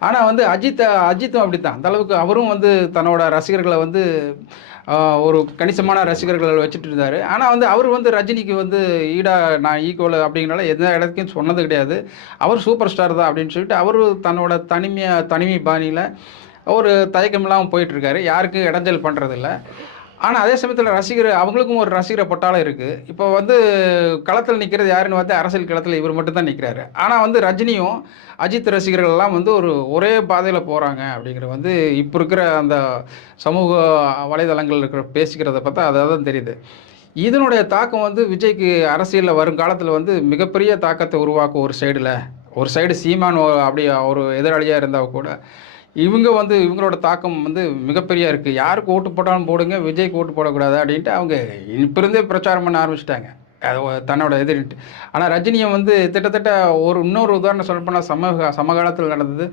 ஆனா வந்து அஜித்தும் அப்படித்தான். அந்த அளவுக்கு அவரும் வந்து தன்னோட ரசிகர்கள வந்து அ ஒரு கணிசமான ரசிகர்கள் வச்சுட்டு இருந்தாரு. ஆனா வந்து அவரு வந்து ரஜினிக்கு வந்து ஈடா நான் ஈக்குவல் அப்படிங்கிறனால எந்த இடத்துலயும் சொன்னது கிடையாது. அவர் சூப்பர் ஸ்டார் தான் அப்படின்னு சொல்லிட்டு அவரு தன்னோட தனிமை பாணியில ஒரு தயக்கம் இல்லாம போயிட்டு இருக்காரு. யாருக்கும் இடைஞ்சல் பண்றதில்ல. ஆனா அதே சமயத்துல அவங்களுக்கும் ஒரு ரசிகர் பட்டாளம் இருக்கு. இப்போ வந்து களத்துல நிக்கிறது யாருன்னு பார்த்தா அரசியல் களத்துல இவர் மட்டும் தான் நிக்கிறாரு. ஆனா வந்து ரஜினியும், அஜித் ரசிகர்கள் எல்லாம் வந்து ஒரே பாதையில போறாங்க அப்படிங்கிறது வந்து இப்ப இருக்கிற அந்த சமூக வலைதளங்கள் இருக்கிற பேசிக்கிறத பார்த்தா அதான் தெரியுது. இதனுடைய தாக்கம் வந்து விஜய்க்கு அரசியல்ல வருங்காலத்துல வந்து மிகப்பெரிய தாக்கத்த உருவாக்கும் ஒரு சைடுல. ஒரு சைடு சீமான் அப்படி ஒரு எதிராளியா இருந்தா கூட, இவங்களோட தாக்கம் வந்து மிகப்பெரியா இருக்கு. யாருக்கு ஓட்டு போட்டாலும் போடுங்க, விஜய்க்கு ஓட்டு போடக்கூடாது அப்படின்ட்டு அவங்க இப்ப இருந்தே பிரச்சாரம் பண்ண ஆரம்பிச்சுட்டாங்க. அது தன்னோட எதிரின்ட்டு. ஆனா ரஜினிய வந்து கிட்டத்தட்ட இன்னொரு உதாரணம் சொல்லப்போனா சமகாலத்துல நடந்தது.